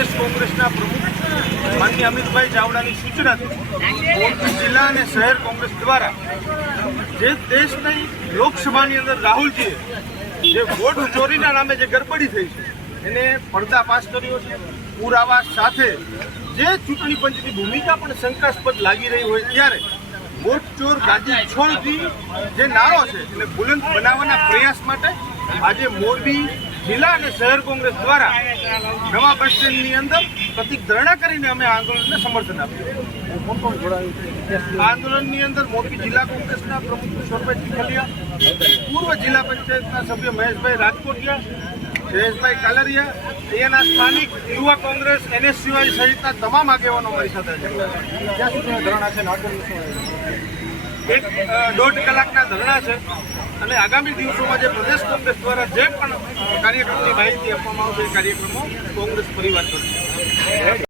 પ્રદેશ કોંગ્રેસના પ્રમુખ માન્ય અમિતભાઈ ચાવડાની સૂચનાથી મોરબી જિલ્લા અને શહેર કોંગ્રેસ દ્વારા જે દેશની લોકસભાની અંદર રાહુલજીએ જે વોટ ચોરીના નામે જે ગરબડી થઈ છે એને પડદા પાસ કર્યો છે પુરાવા સાથે જે ચૂંટણી પંચની ભૂમિકા પણ શંકાસ્પદ લાગી રહી હોય ત્યારે વોટ ચોર ગાજી છોડથી જે નારો છે એને બુલંદ બનાવવાના પ્રયાસ માટે આજે મોરબી જિલ્લા અને શહેર કોંગ્રેસ દ્વારા નવા બસ સ્ટેન્ડની અંદર પ્રતિક ધરણા કરીને અમે આંદોલનને સમર્થન આપ્યું આંદોલનની અંદર મોરબી જિલ્લા કોંગ્રેસના પ્રમુખ કિશોરભાઈ ચીખલિયા પૂર્વ જિલ્લા પંચાયતના સભ્ય મહેશભાઈ રાજકોટિયા જયેશભાઈ કાલરિયા અહીંયાના સ્થાનિક યુવા કોંગ્રેસ એનએસયુઆઈ સહિતના તમામ આગેવાનો મારી સાથે છે ધરણા છે એક દોઢ કલાકના ધરણા છે અને આગામી દિવસોમાં જે પ્રદેશ કોંગ્રેસ દ્વારા જે પણ કાર્યક્રમની માહિતી આપવામાં આવશે એ કાર્યક્રમો કોંગ્રેસ પરિવાર કરશે